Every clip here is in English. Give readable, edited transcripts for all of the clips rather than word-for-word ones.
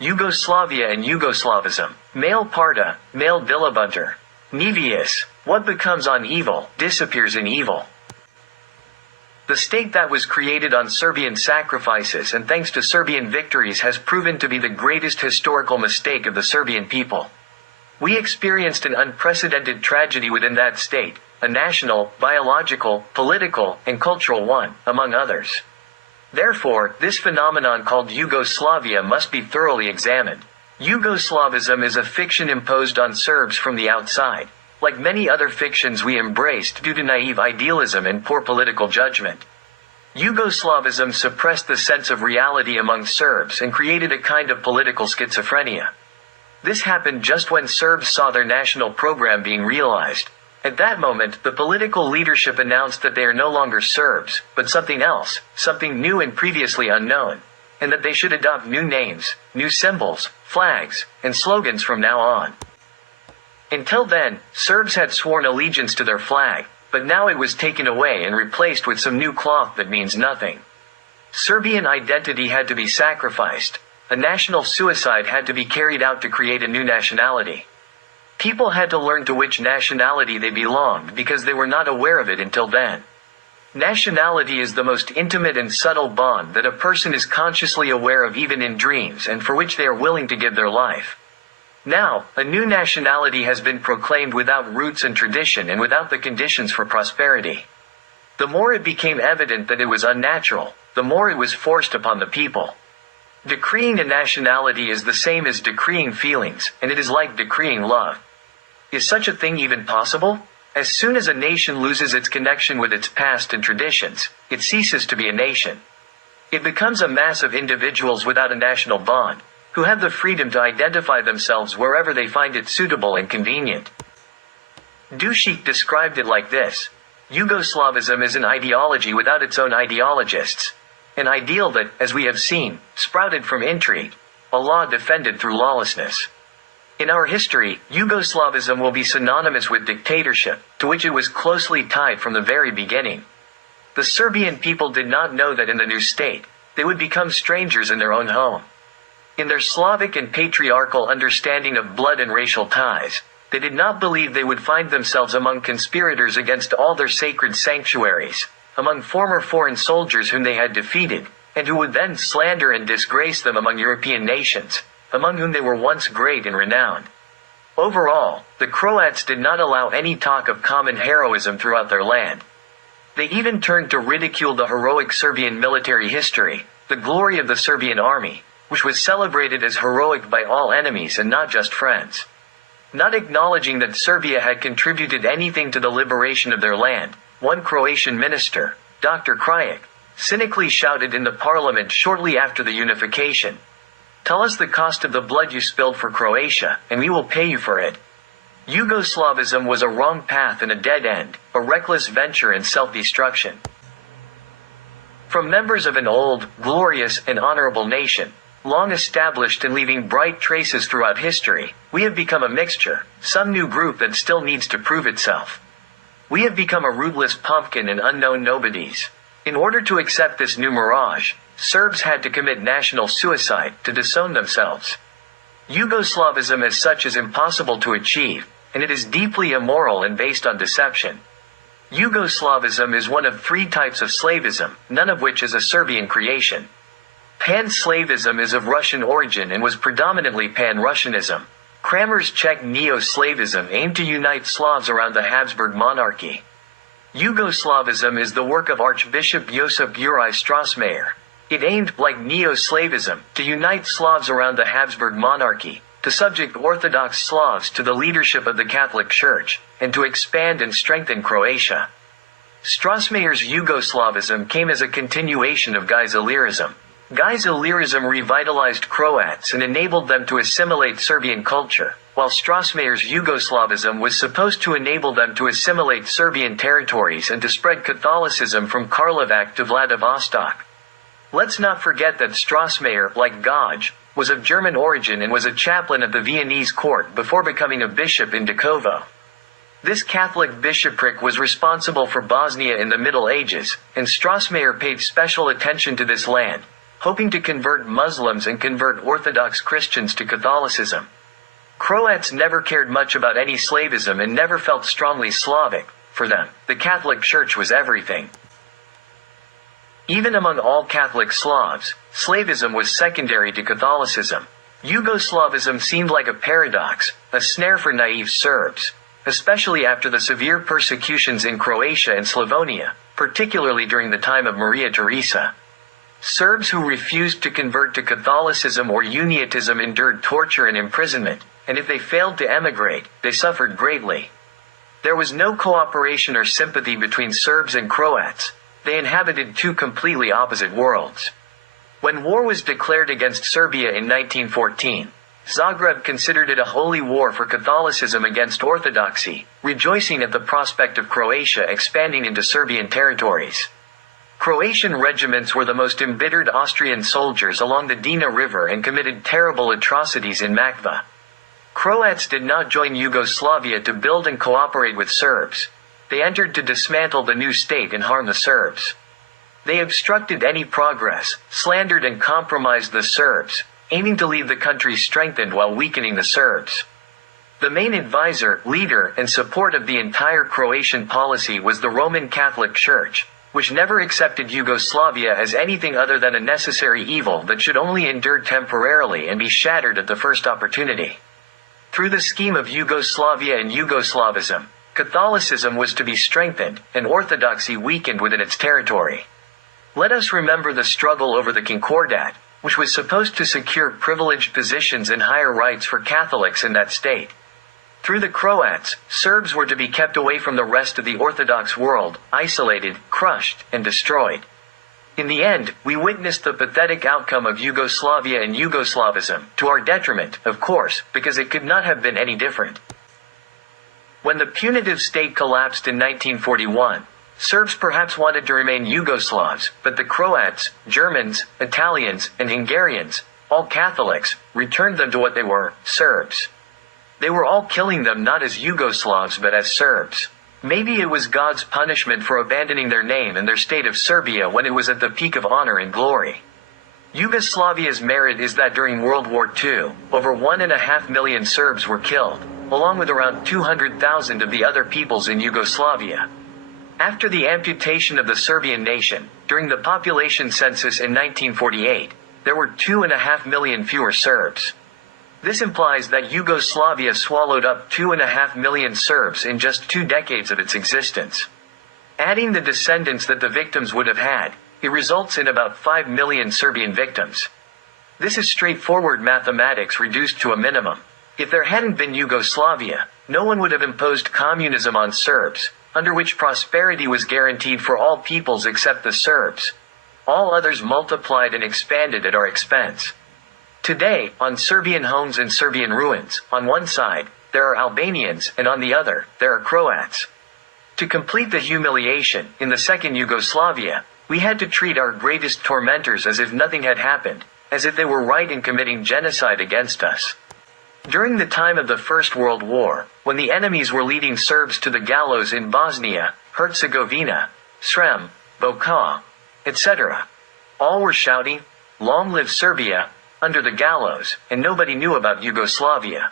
Yugoslavia and Yugoslavism. Male parta, male dilabunter. Nevius. What becomes on evil, disappears in evil. The state that was created on Serbian sacrifices and thanks to Serbian victories has proven to be the greatest historical mistake of the Serbian people. We experienced an unprecedented tragedy within that state, a national, biological, political, and cultural one, among others. Therefore, this phenomenon called Yugoslavia must be thoroughly examined. Yugoslavism is a fiction imposed on Serbs from the outside. Like many other fictions we embraced due to naive idealism and poor political judgment. Yugoslavism suppressed the sense of reality among Serbs and created a kind of political schizophrenia. This happened just when Serbs saw their national program being realized. At that moment, the political leadership announced that they are no longer Serbs, but something else, something new and previously unknown, and that they should adopt new names, new symbols, flags, and slogans from now on. Until then, Serbs had sworn allegiance to their flag, but now it was taken away and replaced with some new cloth that means nothing. Serbian identity had to be sacrificed. A national suicide had to be carried out to create a new nationality. People had to learn to which nationality they belonged because they were not aware of it until then. Nationality is the most intimate and subtle bond that a person is consciously aware of even in dreams and for which they are willing to give their life. Now, a new nationality has been proclaimed without roots and tradition and without the conditions for prosperity. The more it became evident that it was unnatural, the more it was forced upon the people. Decreeing a nationality is the same as decreeing feelings, and it is like decreeing love. Is such a thing even possible? As soon as a nation loses its connection with its past and traditions, it ceases to be a nation. It becomes a mass of individuals without a national bond, who have the freedom to identify themselves wherever they find it suitable and convenient. Deretić described it like this: Yugoslavism is an ideology without its own ideologists. An ideal that, as we have seen, sprouted from intrigue, a law defended through lawlessness. In our history, Yugoslavism will be synonymous with dictatorship, to which it was closely tied from the very beginning. The Serbian people did not know that in the new state, they would become strangers in their own home. In their Slavic and patriarchal understanding of blood and racial ties, they did not believe they would find themselves among conspirators against all their sacred sanctuaries, among former foreign soldiers whom they had defeated, and who would then slander and disgrace them among European nations, among whom they were once great and renowned. Overall, the Croats did not allow any talk of common heroism throughout their land. They even turned to ridicule the heroic Serbian military history, the glory of the Serbian army, which was celebrated as heroic by all enemies and not just friends. Not acknowledging that Serbia had contributed anything to the liberation of their land, one Croatian minister, Dr. Krajic, cynically shouted in the parliament shortly after the unification, "Tell us the cost of the blood you spilled for Croatia, and we will pay you for it." Yugoslavism was a wrong path and a dead end, a reckless venture and self-destruction. From members of an old, glorious, and honorable nation, long established and leaving bright traces throughout history, we have become a mixture, some new group that still needs to prove itself. We have become a rootless pumpkin and unknown nobodies. In order to accept this new mirage, Serbs had to commit national suicide, to disown themselves. Yugoslavism as such is impossible to achieve, and it is deeply immoral and based on deception. Yugoslavism is one of three types of slavism, none of which is a Serbian creation. Pan-Slavism is of Russian origin and was predominantly Pan-Russianism. Kramer's Czech Neo-Slavism aimed to unite Slavs around the Habsburg monarchy. Yugoslavism is the work of Archbishop Josip Juraj Strossmayer. It aimed, like Neo-Slavism, to unite Slavs around the Habsburg monarchy, to subject Orthodox Slavs to the leadership of the Catholic Church, and to expand and strengthen Croatia. Strossmayer's Yugoslavism came as a continuation of Guy's Illyrism. Guy's Illyrism revitalized Croats and enabled them to assimilate Serbian culture, while Strossmayer's Yugoslavism was supposed to enable them to assimilate Serbian territories and to spread Catholicism from Karlovac to Vladivostok. Let's not forget that Strossmayer, like Gaj, was of German origin and was a chaplain at the Viennese court before becoming a bishop in Đakovo. This Catholic bishopric was responsible for Bosnia in the Middle Ages, and Strossmayer paid special attention to this land, hoping to convert Muslims and convert Orthodox Christians to Catholicism. Croats never cared much about any slavism and never felt strongly Slavic. For them, the Catholic Church was everything. Even among all Catholic Slavs, Slavism was secondary to Catholicism. Yugoslavism seemed like a paradox, a snare for naive Serbs, especially after the severe persecutions in Croatia and Slavonia, particularly during the time of Maria Theresa. Serbs who refused to convert to Catholicism or Uniatism endured torture and imprisonment, and if they failed to emigrate, they suffered greatly. There was no cooperation or sympathy between Serbs and Croats. They inhabited two completely opposite worlds. When war was declared against Serbia in 1914, Zagreb considered it a holy war for Catholicism against Orthodoxy, rejoicing at the prospect of Croatia expanding into Serbian territories. Croatian regiments were the most embittered Austrian soldiers along the Drina River and committed terrible atrocities in Makva. Croats did not join Yugoslavia to build and cooperate with Serbs. They entered to dismantle the new state and harm the Serbs. They obstructed any progress, slandered and compromised the Serbs, aiming to leave the country strengthened while weakening the Serbs. The main advisor, leader, and support of the entire Croatian policy was the Roman Catholic Church, which never accepted Yugoslavia as anything other than a necessary evil that should only endure temporarily and be shattered at the first opportunity. Through the scheme of Yugoslavia and Yugoslavism, Catholicism was to be strengthened, and Orthodoxy weakened within its territory. Let us remember the struggle over the Concordat, which was supposed to secure privileged positions and higher rights for Catholics in that state. Through the Croats, Serbs were to be kept away from the rest of the Orthodox world, isolated, crushed, and destroyed. In the end, we witnessed the pathetic outcome of Yugoslavia and Yugoslavism, to our detriment, of course, because it could not have been any different. When the punitive state collapsed in 1941, Serbs perhaps wanted to remain Yugoslavs, but the Croats, Germans, Italians, and Hungarians, all Catholics, returned them to what they were, Serbs. They were all killing them not as Yugoslavs but as Serbs. Maybe it was God's punishment for abandoning their name and their state of Serbia when it was at the peak of honor and glory. Yugoslavia's merit is that during World War II, over 1.5 million Serbs were killed, along with around 200,000 of the other peoples in Yugoslavia. After the amputation of the Serbian nation, during the population census in 1948, there were 2.5 million fewer Serbs. This implies that Yugoslavia swallowed up 2.5 million Serbs in just 2 decades of its existence. Adding the descendants that the victims would have had, it results in about 5 million Serbian victims. This is straightforward mathematics reduced to a minimum. If there hadn't been Yugoslavia, no one would have imposed communism on Serbs, under which prosperity was guaranteed for all peoples except the Serbs. All others multiplied and expanded at our expense. Today, on Serbian homes and Serbian ruins, on one side, there are Albanians, and on the other, there are Croats. To complete the humiliation, in the second Yugoslavia, we had to treat our greatest tormentors as if nothing had happened, as if they were right in committing genocide against us. During the time of the First World War, when the enemies were leading Serbs to the gallows in Bosnia, Herzegovina, Srem, Boka, etc., all were shouting, "Long live Serbia," under the gallows, and nobody knew about Yugoslavia.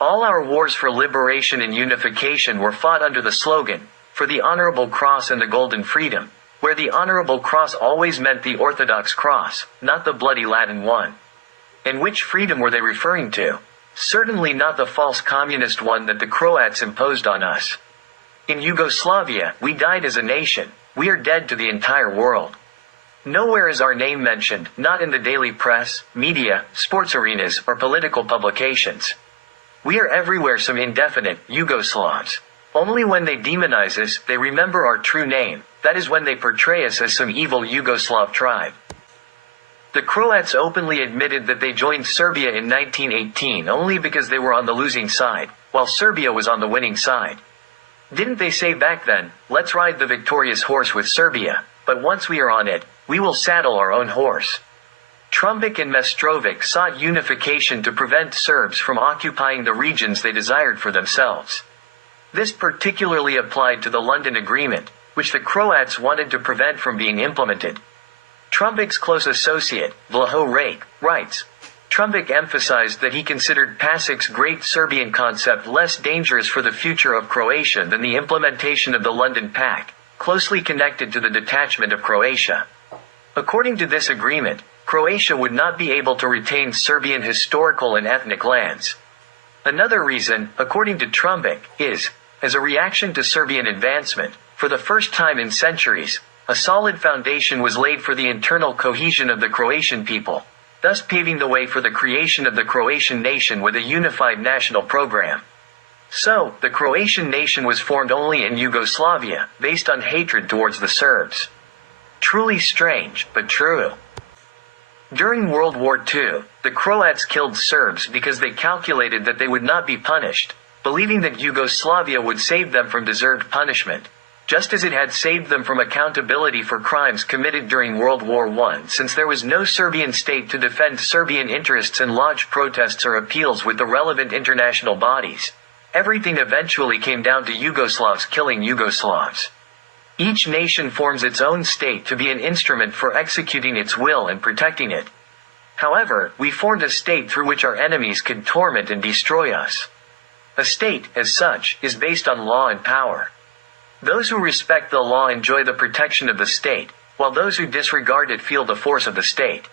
All our wars for liberation and unification were fought under the slogan, "For the Honorable Cross and the Golden Freedom," where the Honorable Cross always meant the Orthodox Cross, not the bloody Latin one. And which freedom were they referring to? Certainly not the false communist one that the Croats imposed on us. In Yugoslavia, we died as a nation. We are dead to the entire world. Nowhere is our name mentioned, not in the daily press, media, sports arenas, or political publications. We are everywhere some indefinite Yugoslavs. Only when they demonize us, they remember our true name, that is when they portray us as some evil Yugoslav tribe. The Croats openly admitted that they joined Serbia in 1918 only because they were on the losing side, while Serbia was on the winning side. Didn't they say back then, "Let's ride the victorious horse with Serbia, but once we are on it, we will saddle our own horse"? Trumbic and Mestrovic sought unification to prevent Serbs from occupying the regions they desired for themselves. This particularly applied to the London Agreement, which the Croats wanted to prevent from being implemented. Trumpic's close associate, Vlaho Rake, writes, Trumpic emphasized that he considered Pasic's great Serbian concept less dangerous for the future of Croatia than the implementation of the London Pact, closely connected to the detachment of Croatia. According to this agreement, Croatia would not be able to retain Serbian historical and ethnic lands. Another reason, according to Trumpic, is, as a reaction to Serbian advancement, for the first time in centuries, a solid foundation was laid for the internal cohesion of the Croatian people, thus paving the way for the creation of the Croatian nation with a unified national program. So, the Croatian nation was formed only in Yugoslavia, based on hatred towards the Serbs. Truly strange, but true. During World War II, the Croats killed Serbs because they calculated that they would not be punished, believing that Yugoslavia would save them from deserved punishment, just as it had saved them from accountability for crimes committed during World War I. Since there was no Serbian state to defend Serbian interests and lodge protests or appeals with the relevant international bodies, everything eventually came down to Yugoslavs killing Yugoslavs. Each nation forms its own state to be an instrument for executing its will and protecting it. However, we formed a state through which our enemies could torment and destroy us. A state, as such, is based on law and power. Those who respect the law enjoy the protection of the state, while those who disregard it feel the force of the state.